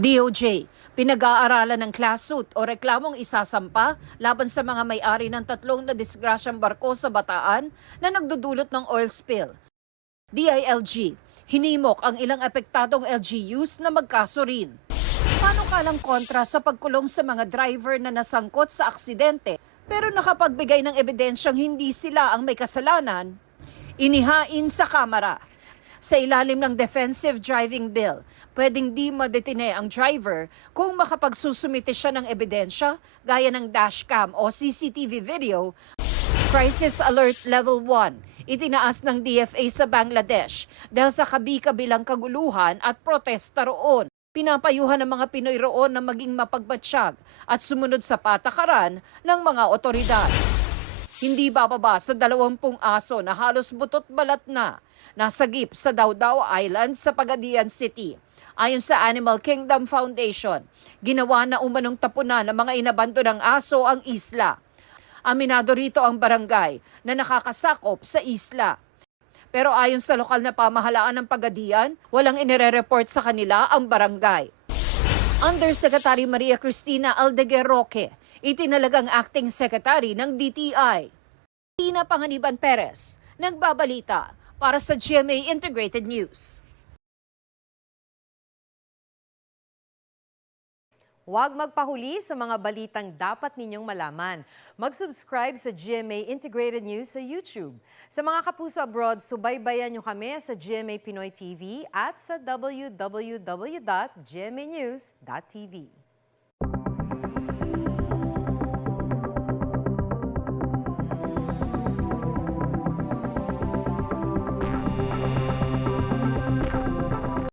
DOJ, pinag-aaralan ng class suit o reklamong isasampa laban sa mga may-ari ng tatlong na disgrasyang barko sa Bataan na nagdudulot ng oil spill. DILG, hinimok ang ilang apektadong LGUs na magkaso rin. Paano kalang kontra sa pagkulong sa mga driver na nasangkot sa aksidente pero nakapagbigay ng ebidensyang hindi sila ang may kasalanan? Inihain sa Kamara. Sa ilalim ng Defensive Driving Bill, pwedeng di madetine ang driver kung makapagsusumite siya ng ebidensya gaya ng dashcam o CCTV video. Crisis Alert Level 1, itinaas ng DFA sa Bangladesh dahil sa kabi-kabilang kaguluhan at protesta roon. Pinapayuhan ng mga Pinoy roon na maging mapagmatsyag at sumunod sa patakaran ng mga otoridad. Hindi bababa sa 20 aso na halos butot balat na nasagip sa Dawdao Island sa Pagadian City. Ayon sa Animal Kingdom Foundation, ginawa na umanong tapunan ng mga inabandonang aso ang isla. Aminado rito ang barangay na nakakasakop sa isla. Pero ayon sa lokal na pamahalaan ng Pagadian, walang inire-report sa kanila ang barangay. Undersecretary Maria Cristina Aldeguer Roque, itinalagang acting secretary ng DTI. Tina Panganiban Perez, nagbabalita para sa GMA Integrated News. Huwag magpahuli sa mga balitang dapat ninyong malaman. Mag-subscribe sa GMA Integrated News sa YouTube. Sa mga kapuso abroad, subaybayan nyo kami sa GMA Pinoy TV at sa www.gmanews.tv.